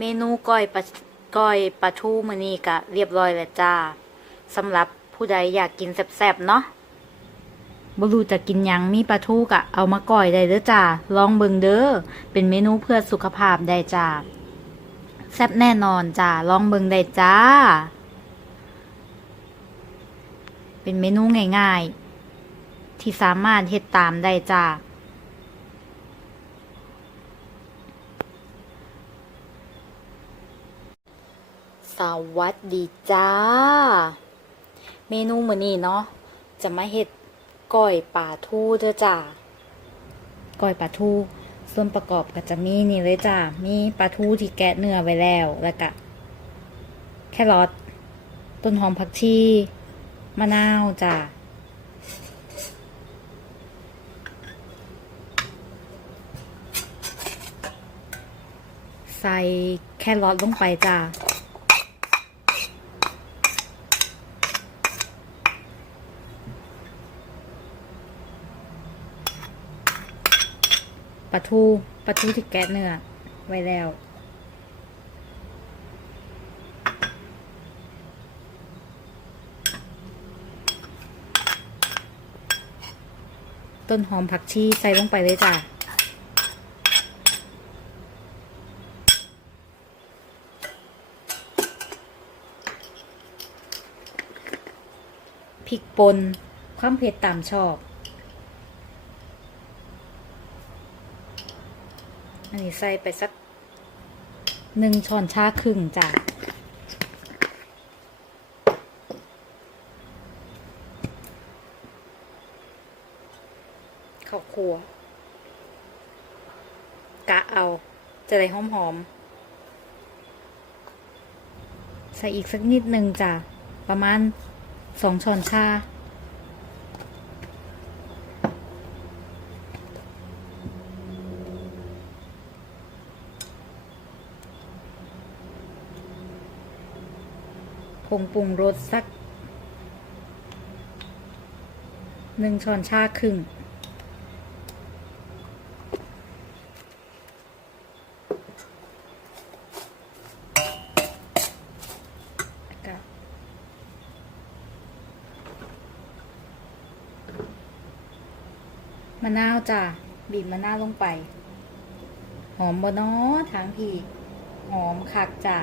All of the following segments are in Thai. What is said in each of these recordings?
เมนูก้อยปลาก้อยปลาทูมื้อนี้ก็เรียบร้อยแล้วจ้าสำหรับผู้ใดอยากกินแซ่บๆเนาะบ่รู้จะกินหยังมีปลาทูก็เอามาก้อยได้เด้อจ้าลองเบิ่งเด้อเป็นเมนูเพื่อสุขภาพได้จ้าแซ่บแน่นอนจ้าลองเบิ่งได้จ้า เป็นเมนูง่ายๆ ที่สามารถเฮ็ดตามได้จ้า สวัสดีจ้า เมนูมื้อนี้เนาะจะมาเฮ็ดก้อยปลาทูเด้อจ้าก้อยปลาทู ส่วนประกอบก็จะมีนี่เลยจ้ามีปลาทูที่แกะเนื้อไว้แล้วแล้วก็แครอทต้นหอมผักชีมะนาวจ้าใส่แครอทลงไปจ้า ลาทูปลาทูที่แกะเนื้อไว้แล้ว ต้นหอมผักชีใส่ลงไปเลยจ้ะพริกป่นความเผ็ดตามชอบ อันนี้ใส่ไปสักหนึ่งช้อนชาครึ่งจ้ะข้าวคั่วกะเอา จะได้หอมหอมใส่อีกสักนิดหนึ่งจ้ะ ประมาณสองช้อนชา งปรุงรสสักหนึ่งช้อนชาครึ่ง มะนาวจ้ะบีบมะนาวลงไป หอมบ่เนาะทางพี่ หอมคักจ้ะ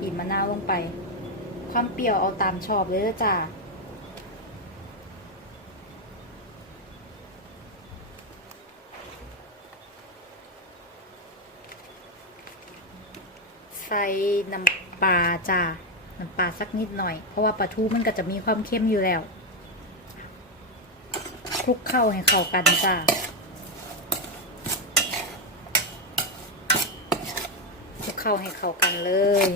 บีบมะนาวลงไป ความเปรี้ยวเอาตามชอบเลยจ้าใส่น้ำปลาจ้าน้ำปลาสักนิดหน่อย เพราะว่าปลาทูมันก็จะมีความเค็มอยู่แล้วคลุกเข้าให้เข้ากันจ้าคลุกเข้าให้เข้ากันเลย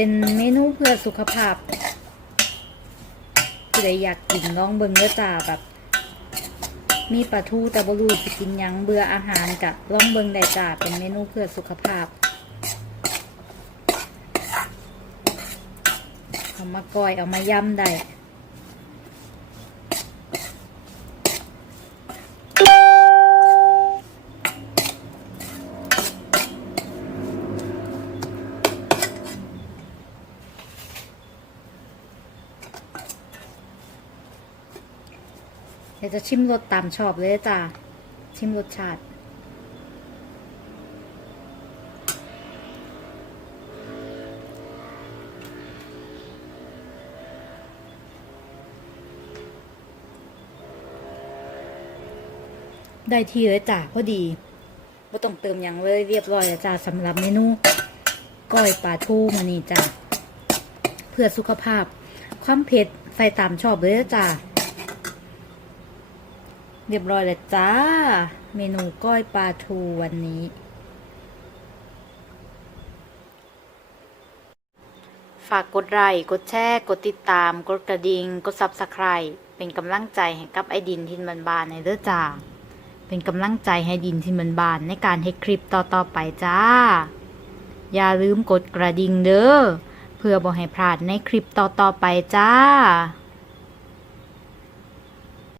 เป็นเมนูเพื่อสุขภาพผู้ใดอยากกินลองเบิ่งเด้อจ้าแบบ มีปลาทูแต่บ่รู้สิกินยังเบื่ออาหารกะลองเบิ่งได้จ้าเป็นเมนูเพื่อสุขภาพเอามาก้อยเอามายำได้ เดี๋ยวจะชิมรสตามชอบเลยจ้าชิมรสชาติ ได้ที่เลยจ้าพอดีไม่ต้องเติมหยังเลยเรียบร้อยแล้วจ้าสำหรับเมนูก้อยปลาทูมานี่จ้าเพื่อสุขภาพ ความเผ็ดใส่ตามชอบเลยจ้า เรียบร้อยแล้วจ้า เมนูก้อยปลาทูวันนี้ ฝากกดไลค์กดแชร์กดติดตาม กดกระดิ่งกดซับสไคร b ์เป็นกำลังใจให้กับไอดินทินบันบานในเด้อจ้า เป็นกำลังใจให้ดินทินบันบานในการให้คลิปต่อๆไปจ้า อย่าลืมกดกระดิ่งเด้อเพื่อบ่ให้พลาดในคลิปต่อๆไปจ้า